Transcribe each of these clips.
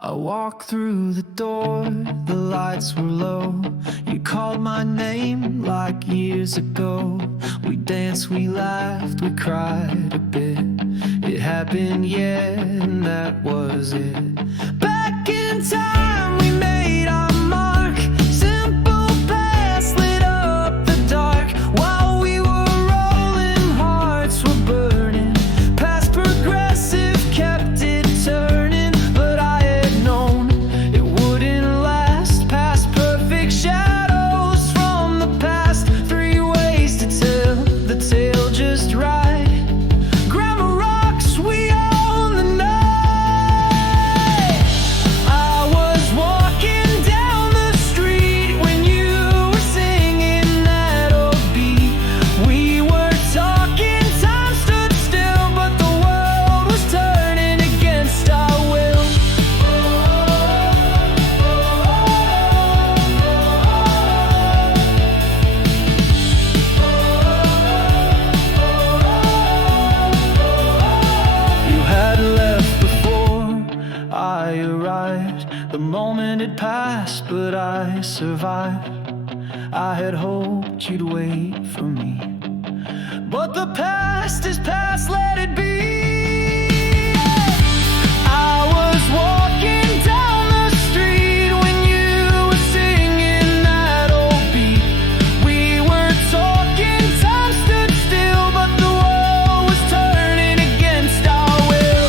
I walked through the door, the lights were low. You called my name like years ago. We danced, we laughed, we cried a bit. It happened, yeah, and that was it. Back in time, we made our mark. Simple past lit up the dark. While we were rolling, hearts were burning. Past progressive kept it turning. But I had known it wouldn't last. Past perfect shadows from the past. 3 ways to tell the tale just right. Grandma rocks, we own the night. I was walking down the street when you were singing that old beat. We were talking, time stood still, but the world was turning against our will. You had left before I arrived. The moment had passed, but I survived. I had hoped you'd wait for me, but the past is past, let it be. I was walking down the street when you were singing that old beat. We were talking, time stood still, but the world was turning against our will.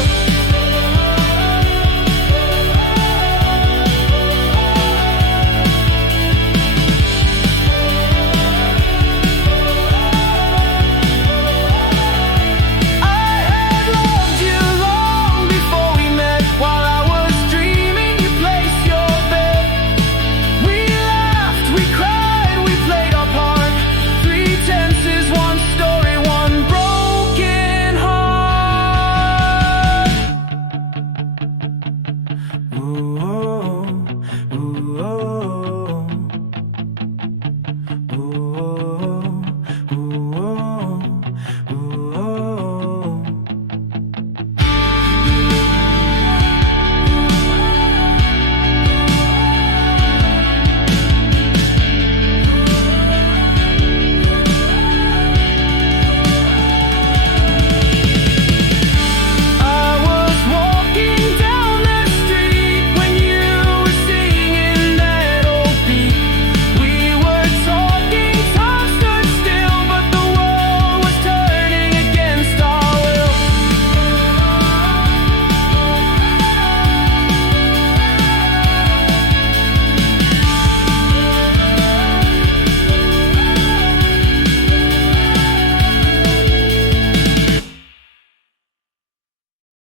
I had loved you long before we met. While I was dreaming, you placed your bet. We laughed, we cried, we played our part. 3 tenses, 1 story, 1 broken heart. Ooh.